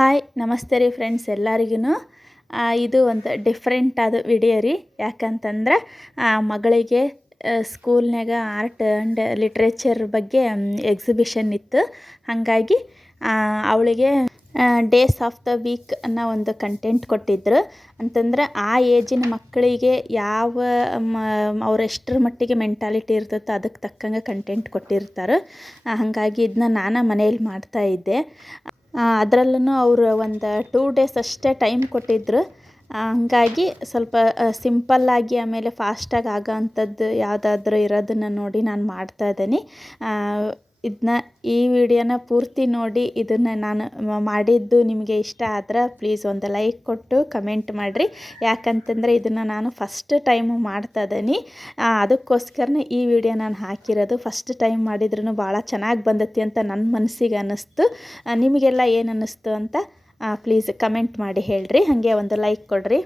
Hi ನಮಸ್ತೆ ರೀ friends ಎಲ್ಲರಿಗೂ ಇದು ಒಂದು ಡಿಫ್ರೆಂಟ್ ಆದ ವಿಡಿಯೋ ರೀ. ಯಾಕಂತಂದ್ರೆ ಮಗಳಿಗೆ ಸ್ಕೂಲ್ನಾಗ ಆರ್ಟ್ ಆ್ಯಂಡ್ ಲಿಟ್ರೇಚರ್ ಬಗ್ಗೆ ಎಕ್ಸಿಬಿಷನ್ ಇತ್ತು. ಹಾಗಾಗಿ ಅವಳಿಗೆ ಡೇಸ್ ಆಫ್ ದ ವೀಕ್ ಅನ್ನೋ ಒಂದು ಕಂಟೆಂಟ್ ಕೊಟ್ಟಿದ್ದರು. ಅಂತಂದ್ರೆ ಆ ಏಜಿನ ಮಕ್ಕಳಿಗೆ ಯಾವ ಅವ್ರು ಎಷ್ಟರ ಮಟ್ಟಿಗೆ ಮೆಂಟಾಲಿಟಿ ಇರ್ತೈತೋ ಅದಕ್ಕೆ ತಕ್ಕಂಗೆ ಕಂಟೆಂಟ್ ಕೊಟ್ಟಿರ್ತಾರೆ. ಹಾಗಾಗಿ ಇದನ್ನ ನಾನು ಮನೇಲಿ ಮಾಡ್ತಾಯಿದ್ದೆ. ಅದರಲ್ಲೂ ಅವರು ಒಂದು 2 ಡೇಸ್ ಅಷ್ಟೇ ಟೈಮ್ ಕೊಟ್ಟಿದ್ದರು. ಹಾಗಾಗಿ ಸ್ವಲ್ಪ ಸಿಂಪಲ್ಲಾಗಿ ಆಮೇಲೆ ಫಾಸ್ಟಾಗಿ ಆಗೋ ಅಂಥದ್ದು ಯಾವುದಾದ್ರೂ ಇರೋದನ್ನು ನೋಡಿ ನಾನು ಮಾಡ್ತಾಯಿದ್ದೀನಿ. ಈ ವಿಡಿಯೋನ ಪೂರ್ತಿ ನೋಡಿ ಇದನ್ನು ನಾನು ಮಾಡಿದ್ದು ನಿಮಗೆ ಇಷ್ಟ ಆದ್ರೆ ಪ್ಲೀಸ್ ಒಂದು ಲೈಕ್ ಕೊಟ್ಟು ಕಮೆಂಟ್ ಮಾಡಿರಿ. ಯಾಕಂತಂದರೆ ಇದನ್ನು ನಾನು ಫಸ್ಟ್ ಟೈಮು ಮಾಡ್ತಾಯಿದ್ದೀನಿ. ಅದಕ್ಕೋಸ್ಕರನೇ ಈ ವಿಡಿಯೋ ನಾನು ಹಾಕಿರೋದು. ಫಸ್ಟ್ ಟೈಮ್ ಮಾಡಿದ್ರೂ ಭಾಳ ಚೆನ್ನಾಗಿ ಬಂದೈತಿ ಅಂತ ನನ್ನ ಮನಸ್ಸಿಗೆ ಅನ್ನಿಸ್ತು. ನಿಮಗೆಲ್ಲ ಏನು ಅನ್ನಿಸ್ತು ಅಂತ ಪ್ಲೀಸ್ ಕಮೆಂಟ್ ಮಾಡಿ ಹೇಳ್ರಿ. ಹಾಗೆ ಒಂದು ಲೈಕ್ ಕೊಡ್ರಿ.